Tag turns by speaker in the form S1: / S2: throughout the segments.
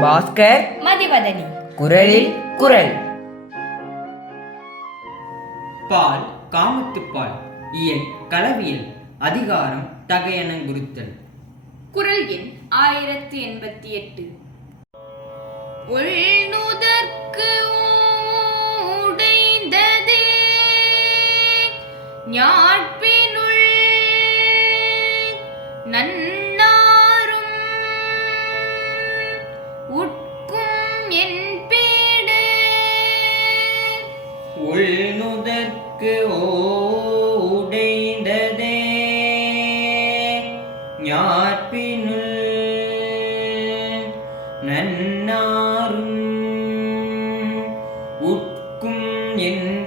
S1: பாஸ்கர்
S2: மதிவதனி.
S1: குரலில் குரல்.
S3: பால் காமத்துப்பால் இயல் களவியல் அதிகாரம் தகையன குருத்தல்.
S2: குரல் எண் ஆயிரத்தி எண்பத்தி எட்டு. உள்நுதற்கு உடைந்ததே ஞாட்பினுள்
S3: உள்நுதற்கு ஓடைந்ததே. ஞாற்பினுள் நன்னாரும் உட்கும் என்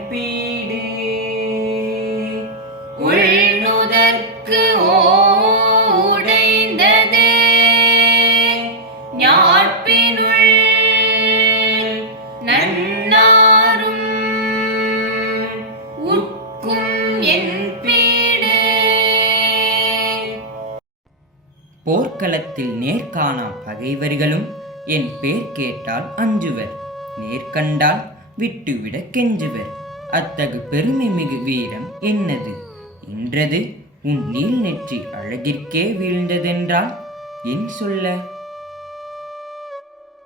S3: போர்க்களத்தில் நேர்காணா பகைவர்களும் என் பேர் கேட்டால் அஞ்சுவர். நேர்கண்டால் விட்டுவிட கெஞ்சுவர். அத்தகு பெருமை மிகு வீரம் என்னது? இன்றது உன் நீள் நெற்றி அழகிற்கே வீழ்ந்ததென்றால் என் சொல்ல